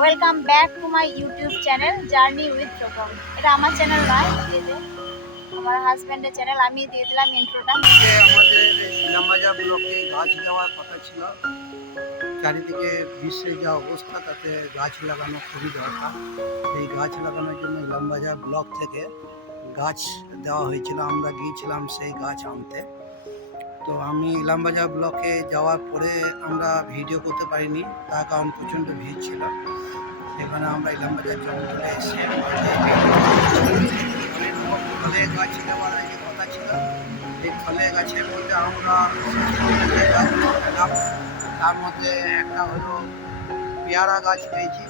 Welcome back to my YouTube channel journey with রকম এটা আমার চ্যানেল নয় আমার হাজব্যান্ডের চ্যানেল আমি দিয়ে দিলাম ইন্ট্রোটা আমাদের ইলামবাজার ব্লকে গাছ দেওয়ার কথা ছিল। চারিদিকে বিশ্বের যা অবস্থা, তাতে গাছ লাগানো খুবই দরকার। এই গাছ লাগানোর জন্য ইলামবাজার ব্লক থেকে গাছ দেওয়া হয়েছিল। আমরা গিয়েছিলাম সেই গাছ আনতে। তো আমি ইলামবাজার ব্লকে যাওয়ার পরে আমরা ভিডিও করতে পারিনি। তার কারণ প্রচণ্ড ভিড় ছিল। সেখানে আমরা ইলামবাজার জঙ্গলে এসে ফলে গাছ দেওয়ার যে কথা ছিল এই ফলে গাছের মধ্যে আমরা তার মধ্যে একটা হলো পেয়ারা গাছ পেয়েছি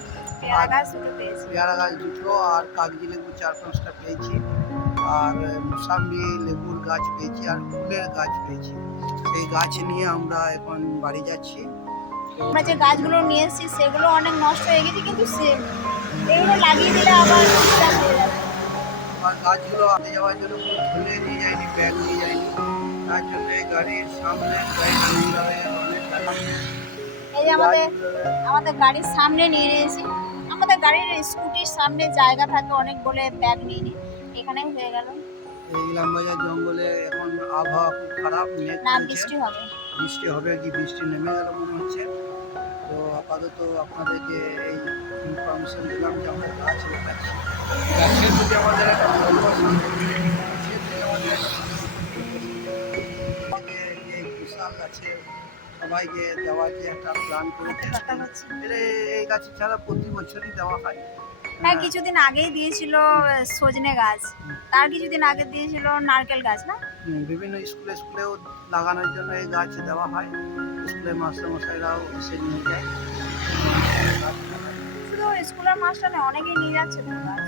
পেয়ারা গাছ দুটো আর কাগজি লেবু চার পাঁচটা পেয়েছি আর মুসাম্বি লেবুর গাছ পেয়েছি আর ফুলের গাছ পেয়েছি। সেই গাছ নিয়ে আমরা এখন বাড়ি যাচ্ছি। আমরা যে গাছগুলো নিয়ে এসেছি সেগুলো অনেক নষ্ট হয়ে গেছে কিন্তু সে এগুলো লাগিয়ে দিলে আবার ঠিকঠাক হয়ে যাবে। আর গাছগুলো যাওয়ার জন্য কোনো নিয়ে যায়নি ব্যাগ নিয়ে যায়নি। তার জন্য গাড়ির সামনে এই যে আমাদের আমাদের গাড়ির সামনে নিয়ে নিয়েছি আমাদের গাড়ির স্কুটির সামনে জায়গা থাকে অনেক বলে ব্যাগ নিয়ে নিই এখানে হয়ে গেল। এই ইলামবাজার জঙ্গলে এখন আবহাওয়া খুব খারাপ না বৃষ্টি হবে। বৃষ্টি হবে কি বৃষ্টি নেমে গেল মনে হচ্ছে? তো আপাতত আপনাদেরকে এই ইনফরমেশন দিলাম যে আমরা গাছ লাগাচ্ছি গাছের প্রতি আমাদের একটা ভালোবাসা আমাদের যে এই বিশাল গাছে সবাইকে দেওয়ার যে একটা প্ল্যান করেছে এটা এই গাছ ছাড়া প্রতি বছরই দেওয়া হয়। হ্যাঁ কিছুদিন আগেই দিয়েছিল সজনে গাছ। তার কিছুদিন আগে দিয়েছিল নারকেল গাছ না? বিভিন্ন স্কুলে স্কুলেও লাগানোর জন্য এই গাছ দেওয়া হয়। স্কুলের মাস্টারমশাইরাও এসে নিয়ে যায়। শুধু স্কুলের মাস্টার নয় অনেকেই নিয়ে যাচ্ছে তো গাছ।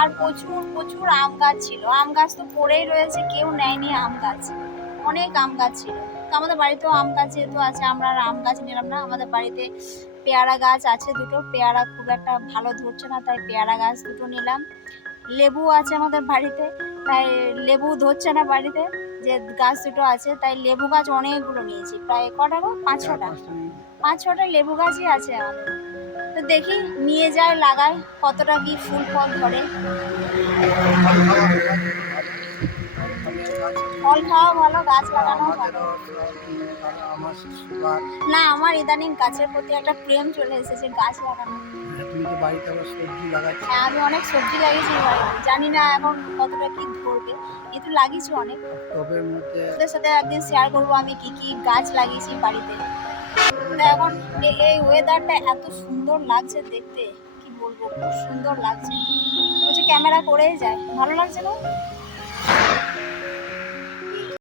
আর প্রচুর প্রচুর আম গাছ ছিল। আম গাছ তো পড়েই রয়েছে কেউ নেয়নি আম গাছ। অনেক আম গাছ ছিল। তো আমাদের বাড়িতেও আম গাছ যেহেতু আছে আমরা আর আম গাছ নিলাম না। আমাদের বাড়িতে পেয়ারা গাছ আছে দুটো। পেয়ারা খুব একটা ভালো ধরছে না তাই পেয়ারা গাছ দুটো নিলাম। লেবু আছে আমাদের বাড়িতে তাই লেবু ধরছে না বাড়িতে যে গাছ দুটো আছে তাই লেবু গাছ অনেকগুলো নিয়েছি প্রায় কটা গো? পাঁচ ছটা। পাঁচ ছটা লেবু গাছই আছে আমাদের। তো দেখি নিয়ে যায় লাগায় কতটা কি ফুল ফল ধরে। ফল খাওয়া ভালো গাছ লাগানো ভালো। না আমার ইদানিং গাছের প্রতি একটা প্রেম চলে এসেছে গাছ লাগানো। তুমি তো বাড়িতে আবার সবজি লাগাচ্ছ। হ্যাঁ আমি অনেক সবজি লাগিয়েছি জানি না এখন কতটা কি ধরবে। কিন্তু লাগিয়েছি অনেক। টবের মধ্যে ওদের সাথে একদিন শেয়ার করব আমি কি কি গাছ লাগিয়েছি বাড়িতে। এখন এই ওয়েদারটা এত সুন্দর লাগছে দেখতে। কি বলব খুব সুন্দর লাগছে। বলছে ক্যামেরা করেই যায়। ভালো লাগছে না?